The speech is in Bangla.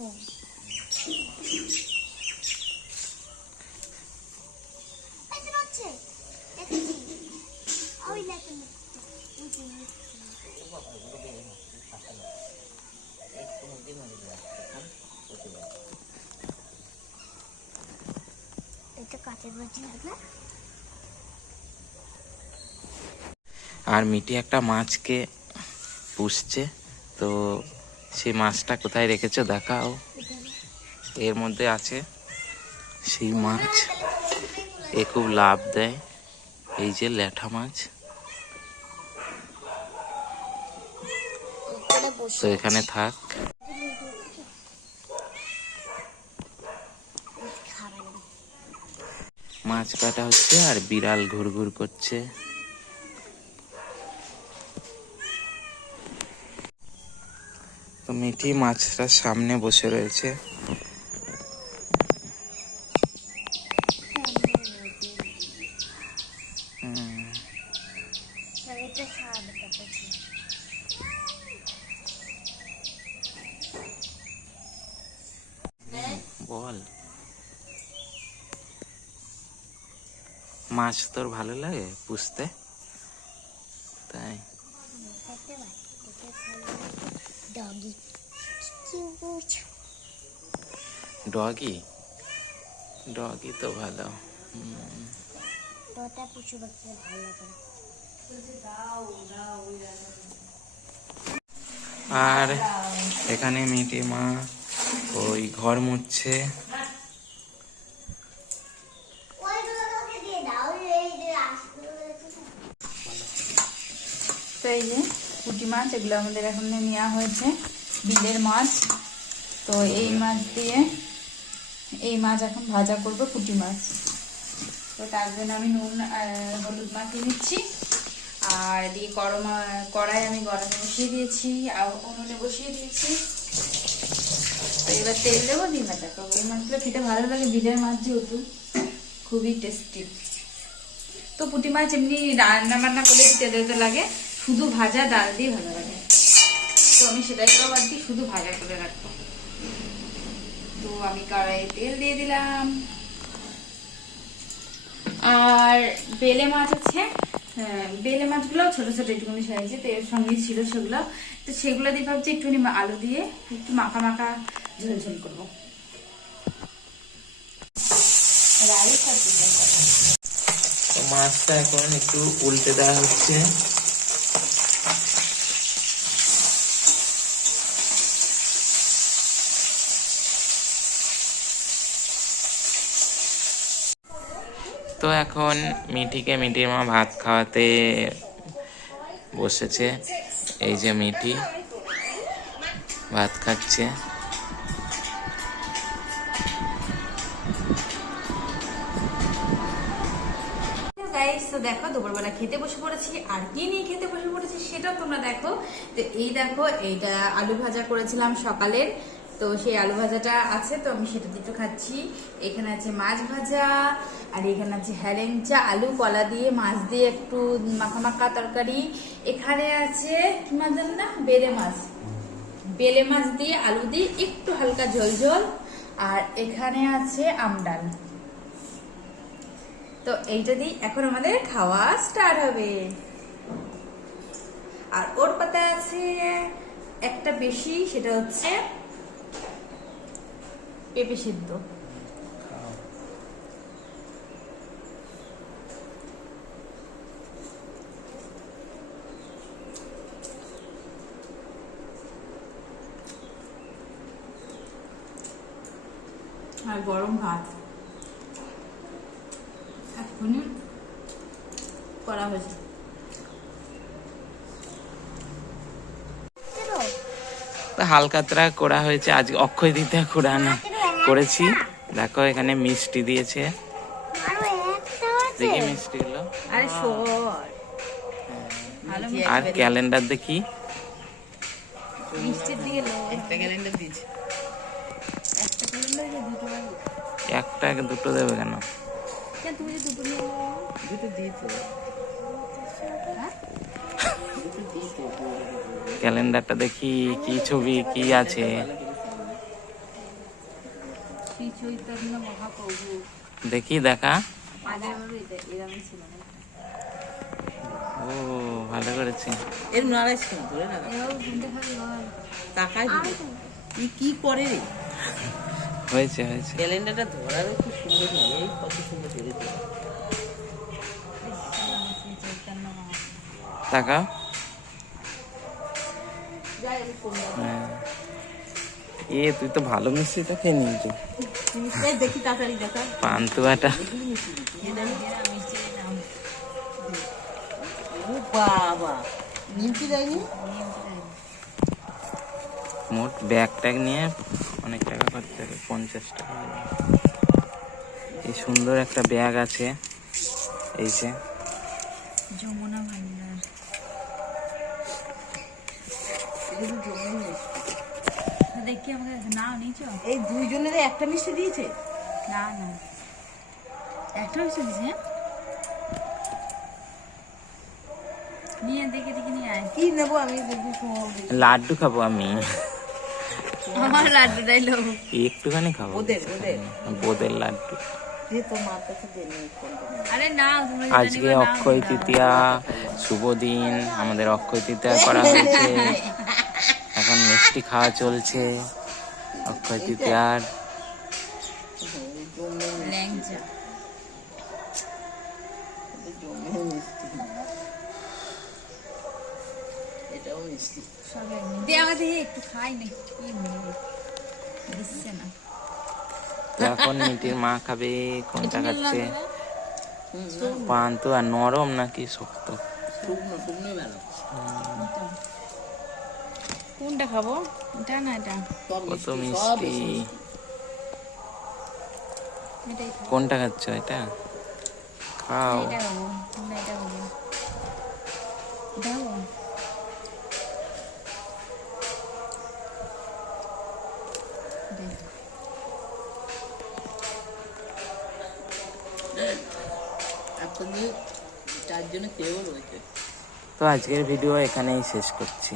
খাব। আর মিটি একটা মাছকে পুষছে তো সেই মাছটা কোথায় রেখেছো দেখাও। এর মধ্যে আছে সেই মাছ। এ খুব লাভ দেয়। এই যে ল্যাঠা মাছ। তো এখানে থাক। মাছ কাটা হচ্ছে আর বিড়াল ঘুরঘুর করছে। তো মিঠি মাছটার সামনে বসে রয়েছে। তারপরে বল। মাছ তোর ভালো লাগে পুষতে? তাই। ডগি ডগি ডগি তো ভালো। হুম, পুষু বাচ্চা ভালো লাগে আর এখানে মিটি মা ওই ঘর মুছছে। তো এই যে পুঁটি মাছ, এগুলো আমাদের এখন নেওয়া হয়েছে, বিলের মাছ। তো এই মাছ দিয়ে এই মাছ এখন ভাজা করব, পুঁটি মাছ। তো তার জন্য আমি নুন হলুদ মাখিয়ে নিচ্ছি। আর দিয়ে গরম কড়াই আমি গরমে বসিয়ে দিয়েছি, আর উনুনে বসিয়ে দিয়েছি। তো এবার তেল দেবো, দিয়ে ভাজা করব। এই মাছগুলো খেতে ভালো লাগে, বিলের মাছ যেহেতু, খুবই টেস্টি তো পুঁটি মাছ এমনি রান্না বান্না করলে তেলে তো লাগে। শুধু ভাজা ডাল দিয়ে ভালো লাগে। তো আমি সেটাই করব আর কি শুধু ভাজা করে রাখব। তো আমি কড়াইয়ে তেল দিয়ে দিলাম। আর বেলে মাছ আছে হ্যাঁ, বেলে মাছগুলো ছোট ছোট একটুখানি সাইজে তো এর সঙ্গে ছিল সেগুলো। তো সেগুলো দিয়ে ভাবছি একটুখানি আলু দিয়ে একটু মাখা মাখা ঝোল করব। মাছটা এখন একটু উল্টে দেওয়া হচ্ছে। তো এখন মিঠিকে মিঠির মা ভাত খাওয়াতে বসেছে। এই যে মিঠি ভাত খাচ্ছে। দেখো দুপুরবেলা খেতে বসে পড়েছি। আর কি নিয়ে খেতে বসে পড়েছি সেটাও তোমরা দেখো। তো এই দেখো, এইটা আলু ভাজা করেছিলাম সকালের। তো সেই আলু ভাজাটা আছে, তো আমি সেটা একটু খাচ্ছি। এখানে আছে মাছ ভাজা, আর এখানে আছে হেলেঞ্চা, আলু কলা দিয়ে, মাছ দিয়ে একটু মাখা মাখা তরকারি। এখানে আছে কি মাছ না? বেলে মাছ। বেলে মাছ দিয়ে, আলু দিয়ে একটু হালকা ঝোল ঝোল। আর এখানে আছে আমডাল তো এইটা দিয়ে এখন আমাদের খাওয়া স্টার্ট হবে। আর ওর পাতায় আছে একটা বেশি, সেটা হচ্ছে পেঁপে সিদ্ধ আর গরম ভাত। এখনই করা হয়েছে। হালকাতরা করা হয়েছে, আজ অক্ষয় দিতে করানো করেছি। দেখো এখানে মিষ্টি দিয়েছে। আরও একটা আছে। দেখি মিষ্টিগুলো। আরে ভালো আর ক্যালেন্ডার দেখি। একটা দুটো? দেবে কেন? হ্যাঁ? ক্যালেন্ডারটা দেখি কি ছবি কি আছে? চৈতন্য মহাপ্রভু। দেখি দেখা। ও ভালো করেছে। এর ধরে না তাকায় দিদি কি করে রে? হয়েছে হয়েছে। ক্যালেন্ডারটা ধরারও খুব সুন্দর এই কত সুন্দর ধরেছে টাকা হ্যাঁ। এ তুই তো ভালো মিষ্টিটা খেয়ে নিয়েছ এই দেখি তাড়াতাড়ি দেখা পান্তুয়াটা। বাবা নিমকি দেয়নি? মোট ব্যাগ ট্যাগ নিয়ে অনেক টাকা খরচ হবে পঞ্চাশ টাকা এই সুন্দর একটা ব্যাগ আছে এই যে। যমুনা ভান্ডার। দেখি আমাকে নাও নিচো এই দুইজনের একটা মিষ্টি দিয়েছে। না না। একটা মিষ্টি দিছে হ্যাঁ? নিয়ে দেখে দেখে নিয়ে আয়। কি নেব আমি দেখি লাড্ডু খাব আমি। আমার লাড্ডুটাই লোক একটুখানি খাব ওদের, ওদের। বোদের লাড্ডু। আজকে অক্ষয় তৃতীয়া শুভ দিন। আমাদের অক্ষয় তৃতীয়া করা হয়েছে। এখন মিষ্টি খাওয়া চলছে। অক্ষয় তৃতীয়ার। তো এখন মিটির মা খাবে? কোনটা খাচ্ছে? পান্তু আর নরম নাকি শক্ত? শুকনো শুকনোই ভালো কোনটা খাব? এটা না এটা? কত মিষ্টি কোনটা খাচ্ছ এটা? খাও। এটা খাব এটা খাব। তো আজকের ভিডিও এখানেই শেষ করছি।